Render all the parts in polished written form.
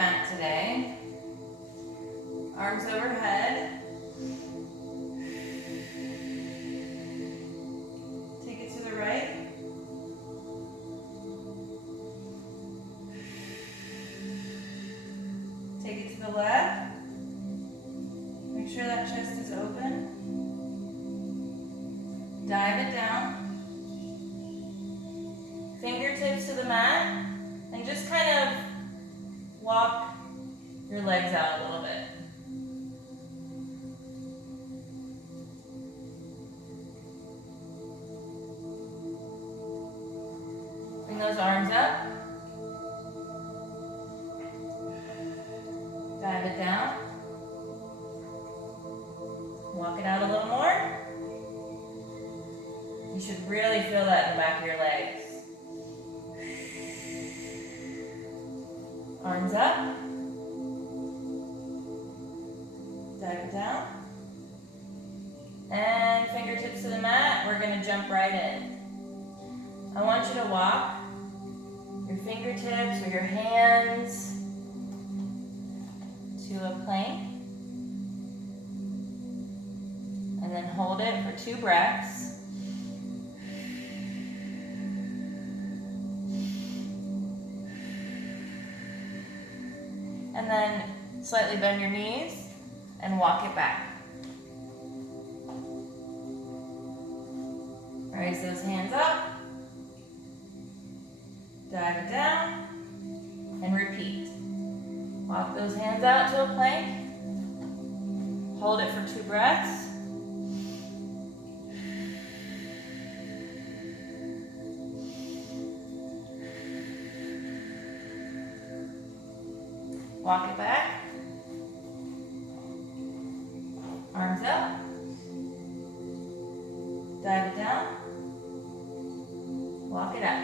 mat today. Arms overhead. Take it to the right. Take it to the left. Make sure that chest is open. Dive it down. Fingertips to the mat. And just kind of walk your legs out a little bit. Bring those arms up. Dive it down. Walk it out a little more. You should really feel that in the back of your legs. Arms up. Dive it down. And fingertips to the mat. We're going to jump right in. I want you to walk your fingertips or your hands to a plank. And then hold it for 2 breaths. And then slightly bend your knees and walk it back. Raise those hands up. Dive it down and repeat. Walk those hands out to a plank. Hold it for 2 breaths. Walk it back. Arms up. Dive it down. Walk it up.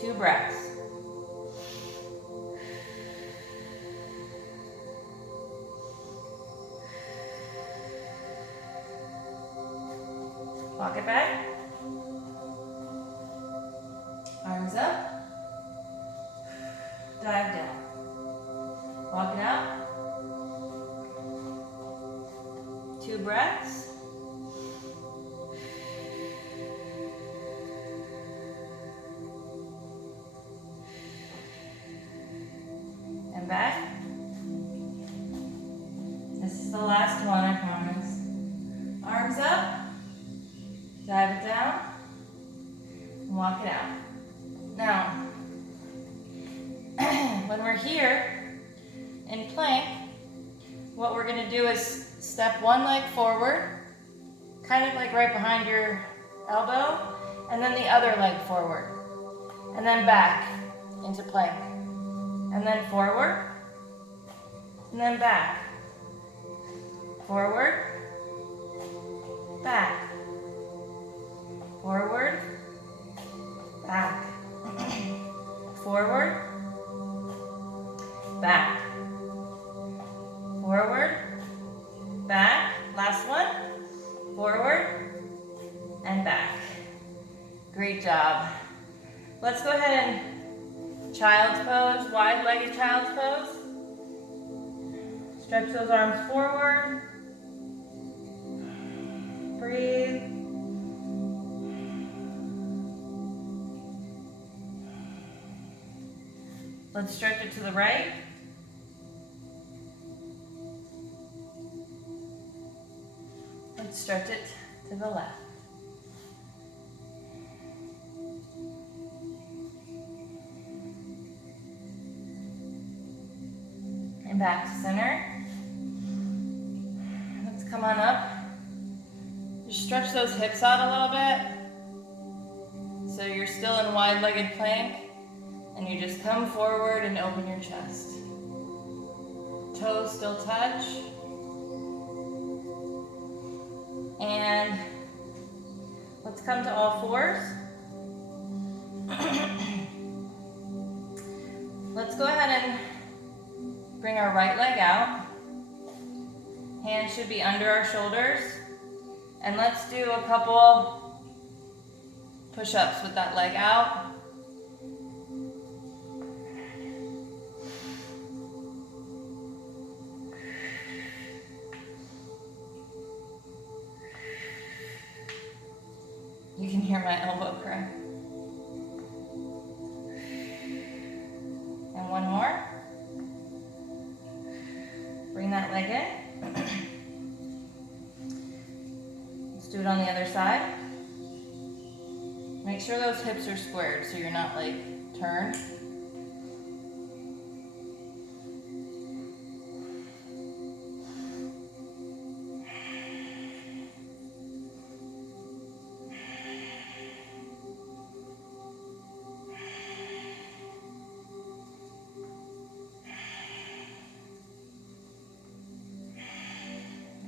2 breaths. Walk it back. Arms up. Dive down. Walk it out. 2 breaths. And back. This is the last one, I promise. Arms up. Dive it down. And walk it out. Now, when we're here in plank, what we're going to do is step one leg forward, kind of like right behind your elbow, and then the other leg forward, and then back into plank, and then forward, and then back, forward, back, forward, back, forward, back, forward, back, last one, forward, and back. Great job. Let's go ahead and child's pose, wide-legged child's pose. Stretch those arms forward. Breathe. Let's stretch it to the right. Let's stretch it to the left. And back to center. Let's come on up. Just stretch those hips out a little bit. So you're still in wide-legged plank. And you just come forward and open your chest. Toes still touch. And let's come to all fours. Let's go ahead and bring our right leg out. Hands should be under our shoulders. And let's do a couple push-ups with that leg out. Let's do it on the other side. Make sure those hips are squared so you're not like turned.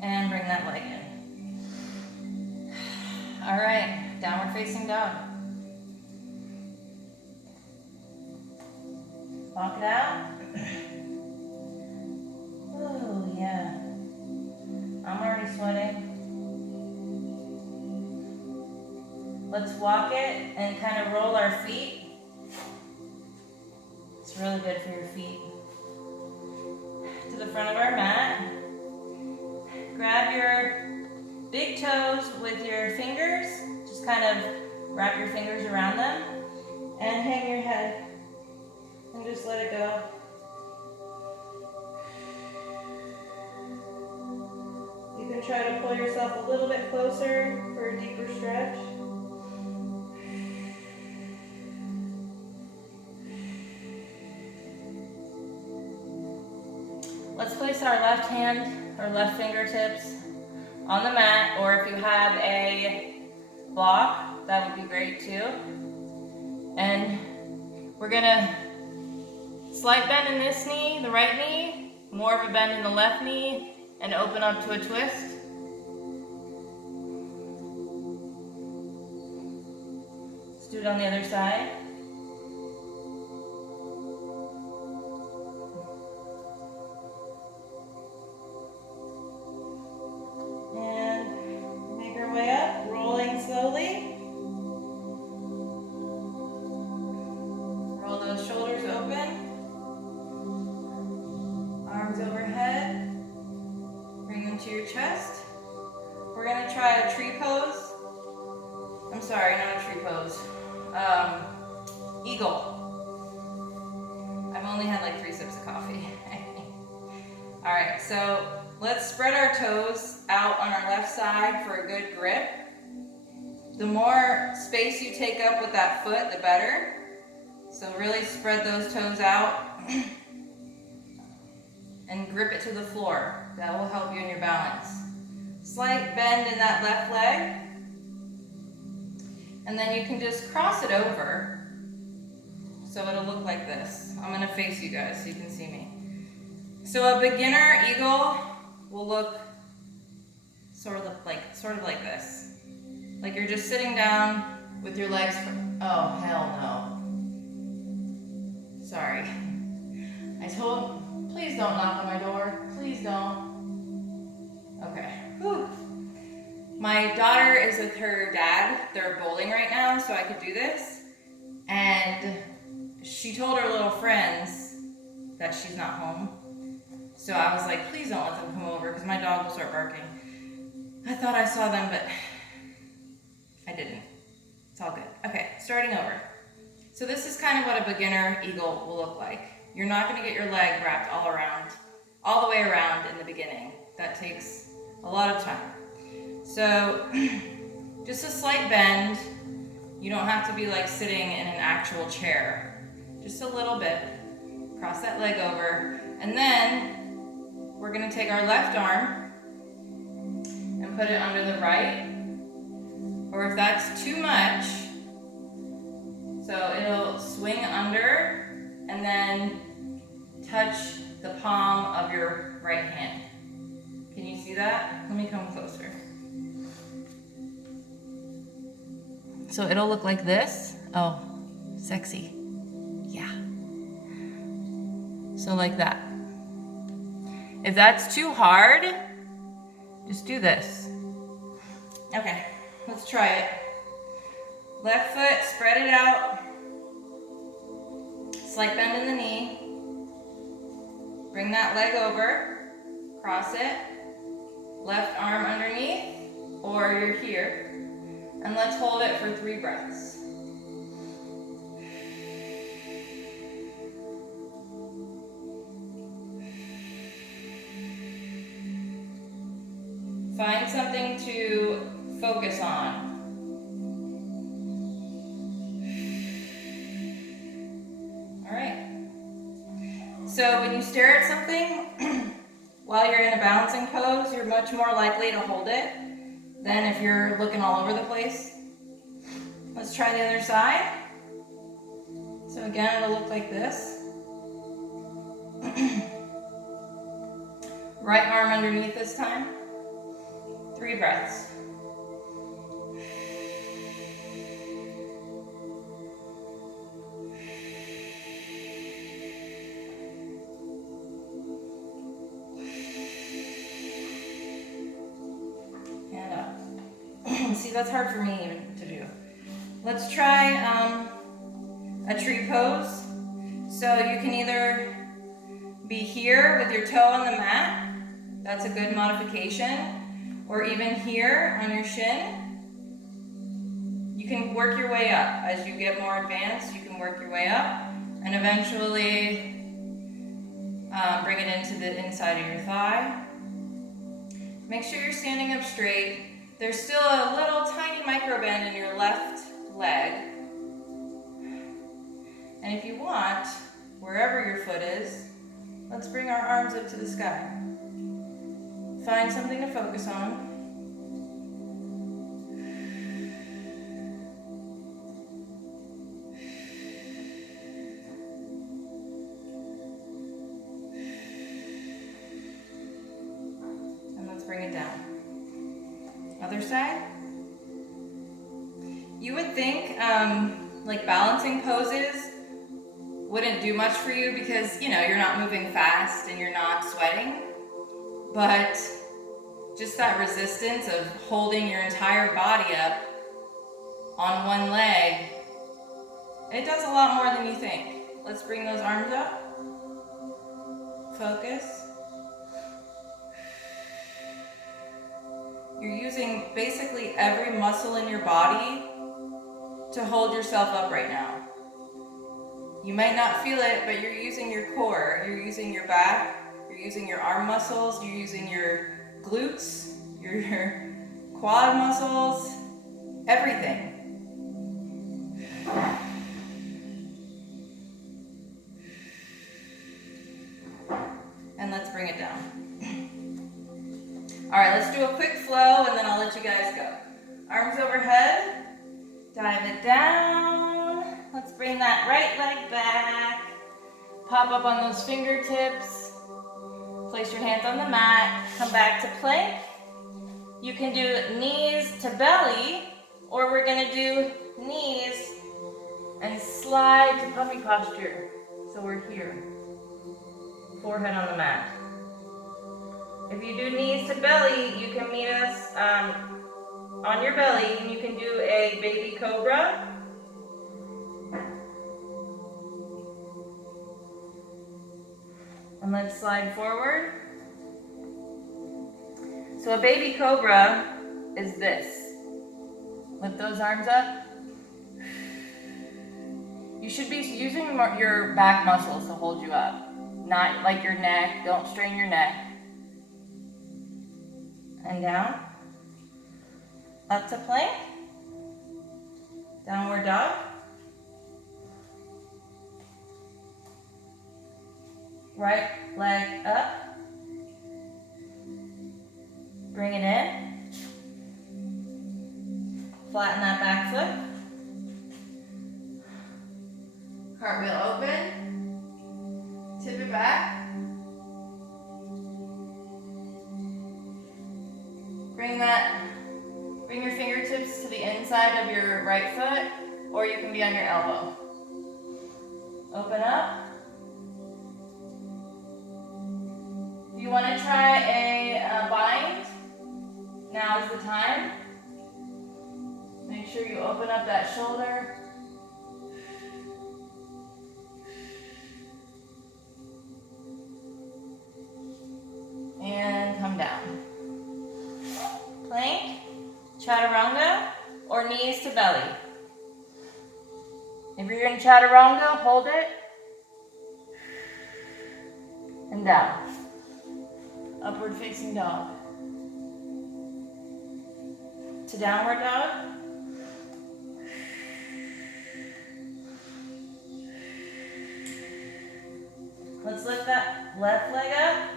And bring that leg in. All right, downward facing dog. Walk it out. Oh, yeah. I'm already sweating. Let's walk it and kind of roll our feet. It's really good for your feet. To the front of our mat. Grab your big toes with your fingers. Just kind of wrap your fingers around them and hang your head and just let it go. You can try to pull yourself a little bit closer for a deeper stretch. Let's place our left hand or left fingertips on the mat, or if you have a block, that would be great too. And we're gonna slight bend in this knee, the right knee, more of a bend in the left knee, and open up to a twist. Let's do it on the other side. Slowly. Roll those shoulders open. Arms overhead. Bring them to your chest. We're going to try a tree pose. I'm sorry, not a tree pose. Eagle. I've only had like 3 sips of coffee. All right, so let's spread our toes out on our left side for a good grip. The more space you take up with that foot, the better. So really spread those toes out and grip it to the floor. That will help you in your balance. Slight bend in that left leg. And then you can just cross it over. So it'll look like this. I'm gonna face you guys so you can see me. So a beginner eagle will look sort of like this. Like you're just sitting down with your legs, oh, hell no. Sorry. Please don't knock on my door. Please don't. Okay. Whew. My daughter is with her dad. They're bowling right now, so I could do this. And she told her little friends that she's not home. So I was like, please don't let them come over because my dog will start barking. I thought I saw them, but I didn't. It's all good. Okay, starting over. So this is kind of what a beginner eagle will look like. You're not going to get your leg wrapped all the way around in the beginning. That takes a lot of time. So just a slight bend. You don't have to be like sitting in an actual chair. Just a little bit. Cross that leg over. And then we're going to take our left arm and put it under the right. Or if that's too much, so it'll swing under and then touch the palm of your right hand. Can you see that? Let me come closer. So it'll look like this. Oh, sexy. Yeah. So like that. If that's too hard, just do this. Okay. Let's try it. Left foot, spread it out. Slight bend in the knee. Bring that leg over. Cross it. Left arm underneath, or you're here. And let's hold it for 3 breaths. Find something to focus on. All right. So when you stare at something while you're in a balancing pose, you're much more likely to hold it than if you're looking all over the place. Let's try the other side. So again, it'll look like this. Right arm underneath this time. 3 breaths. And up. See, that's hard for me even to do. Let's try a tree pose. So you can either be here with your toe on the mat. That's a good modification. Or even here on your shin. You can work your way up. As you get more advanced, you can work your way up and eventually bring it into the inside of your thigh. Make sure you're standing up straight. There's still a little tiny micro bend in your left leg. And if you want, wherever your foot is, let's bring our arms up to the sky. Find something to focus on. And let's bring it down. Other side. You would think like balancing poses wouldn't do much for you because, you're not moving fast and you're not sweating. But just that resistance of holding your entire body up on one leg, it does a lot more than you think. Let's bring those arms up. Focus. You're using basically every muscle in your body to hold yourself up right now. You might not feel it, but you're using your core, you're using your back, you're using your arm muscles, you're using your glutes, your quad muscles, everything. And let's bring it down. All right, let's do a quick flow and then I'll let you guys go. Arms overhead, dive it down. Let's bring that right leg back. Pop up on those fingertips. Place your hands on the mat. Come back to plank. You can do knees to belly, or we're gonna do knees and slide to puppy posture. So we're here. Forehead on the mat. If you do knees to belly, you can meet us on your belly, and you can do a baby cobra. And let's slide forward. So a baby cobra is this. Lift those arms up. You should be using your back muscles to hold you up, not like your neck. Don't strain your neck. And down. Up to plank. Downward dog. Right leg up. Bring it in. Flatten that back foot. Cartwheel open. Tip it back. Bring your fingertips to the inside of your right foot, or you can be on your elbow. Open up. If you want to try a bind, now is the time. Make sure you open up that shoulder. And come down. Plank, chaturanga, or knees to belly. If you're in chaturanga, hold it. And down. Upward facing dog. to downward dog. Let's lift that left leg up.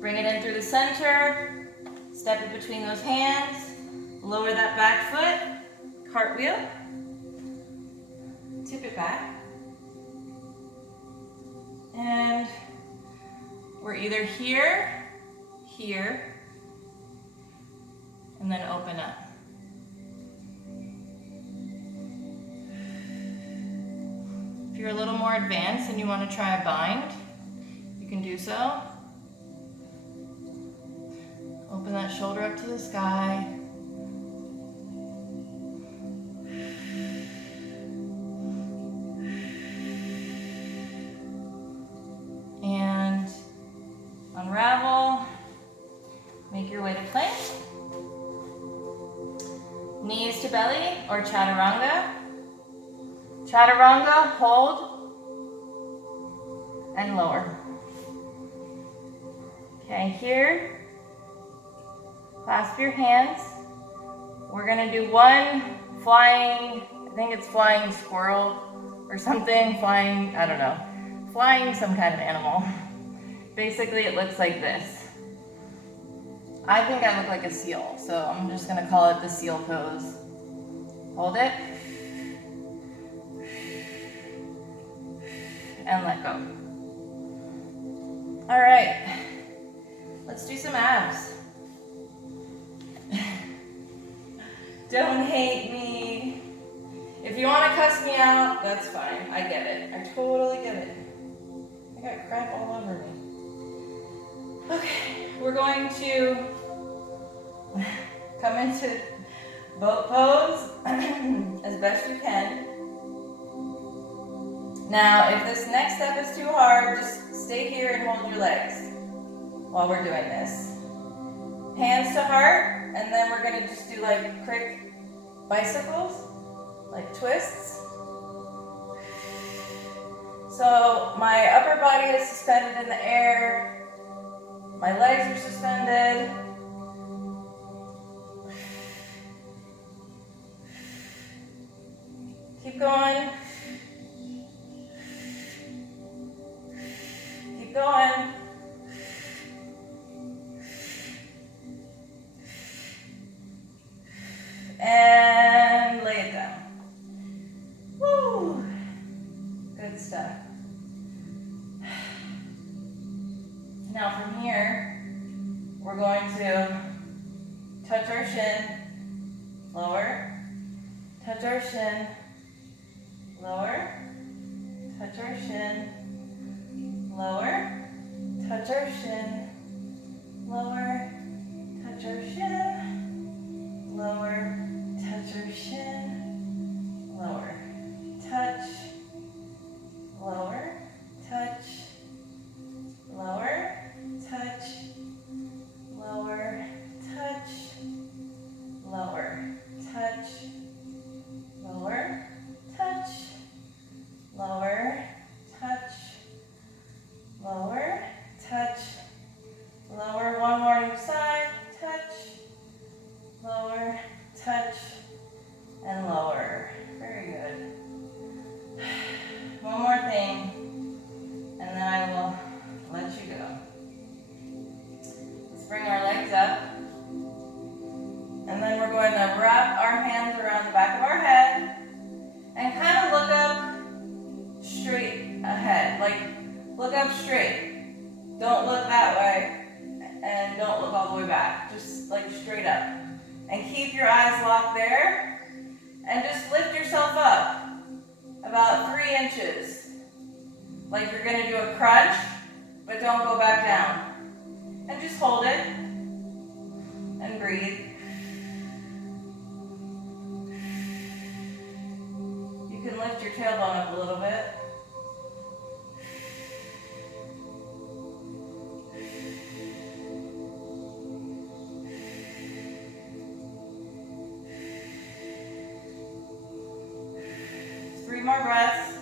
Bring it in through the center. Step it between those hands. Lower that back foot. Cartwheel. Tip it back. And we're either here, here, and then open up. If you're a little more advanced and you want to try a bind, you can do so. Open that shoulder up to the sky. And unravel. Make your way to plank. Knees to belly or chaturanga. Chaturanga, hold and lower. Okay, here. Clasp your hands. We're gonna do one flying, I think it's flying squirrel or something, flying, I don't know, flying some kind of animal. Basically, it looks like this. I think I look like a seal, so I'm just gonna call it the seal pose. Hold it. And let go. All right, let's do some abs. Don't hate me. If you want to cuss me out, that's fine. I get it. I totally get it. I got crap all over me. Okay, we're going to come into boat pose as best you can. Now, if this next step is too hard, just stay here and hold your legs while we're doing this. Hands to heart, and then we're gonna just do like quick bicycles, like twists. So my upper body is suspended in the air, my legs are suspended. Keep going. Keep going. And lay it down. Woo! Good stuff. Now from here, we're going to touch our shin, lower, touch our shin, lower, touch our shin, lower, touch our shin, lower, touch our shin, lower, touch our shin, lower, touch, lower, touch, lower, touch, lower, touch, lower, touch, lower, touch, lower, touch, lower, touch, lower, one more on each side, touch, lower, touch, and lower. Very good. One more thing, and then I will let you go. Let's bring our legs up, and then we're going to wrap our hands around the back of our head, and kind of look up straight ahead, like look up straight. Don't look that way, and don't look all the way back, just like straight up. And keep your eyes locked there, and just lift yourself up about 3 inches. Like you're gonna do a crunch, but don't go back down. And just hold it, and breathe. You can lift your tailbone up a little bit. Three more breaths.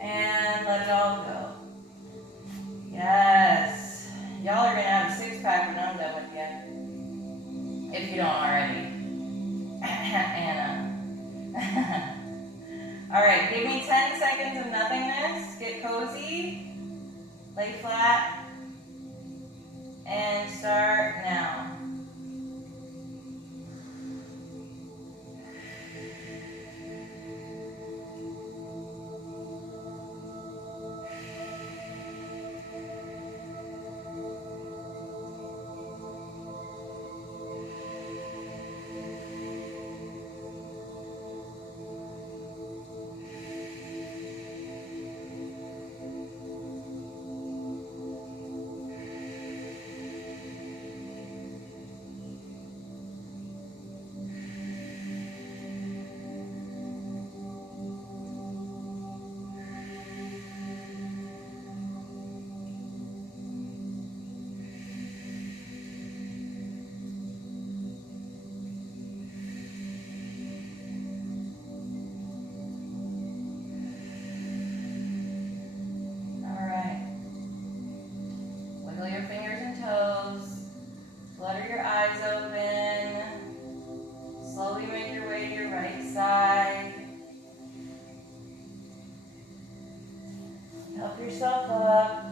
And let it all go. if you don't already. Anna. All right, give me 10 seconds of nothingness. Get cozy, lay flat, and start now. Help yourself up.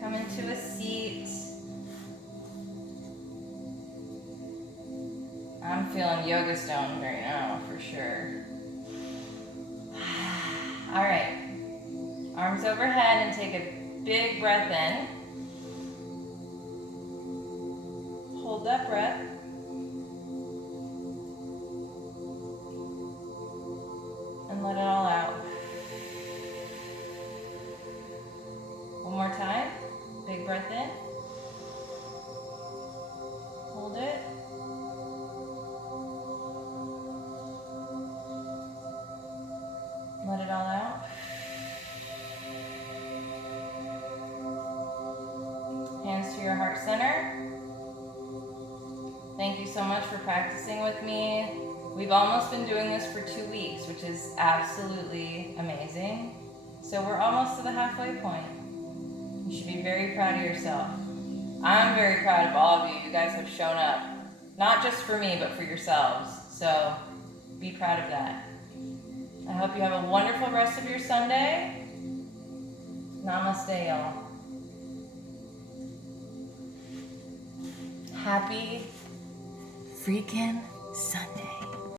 Come into a seat. I'm feeling yoga stoned right now for sure. All right. Arms overhead and take a big breath in. Hold that breath. And let it all out. One more time. Big breath in. Hold it. Let it all out. Hands to your heart center. Thank you so much for practicing with me. We've almost been doing this for 2 weeks, which is absolutely amazing. So we're almost to the halfway point. You should be very proud of yourself. I'm very proud of all of you. You guys have shown up, not just for me, but for yourselves. So be proud of that. I hope you have a wonderful rest of your Sunday. Namaste, y'all. Happy freaking Sunday.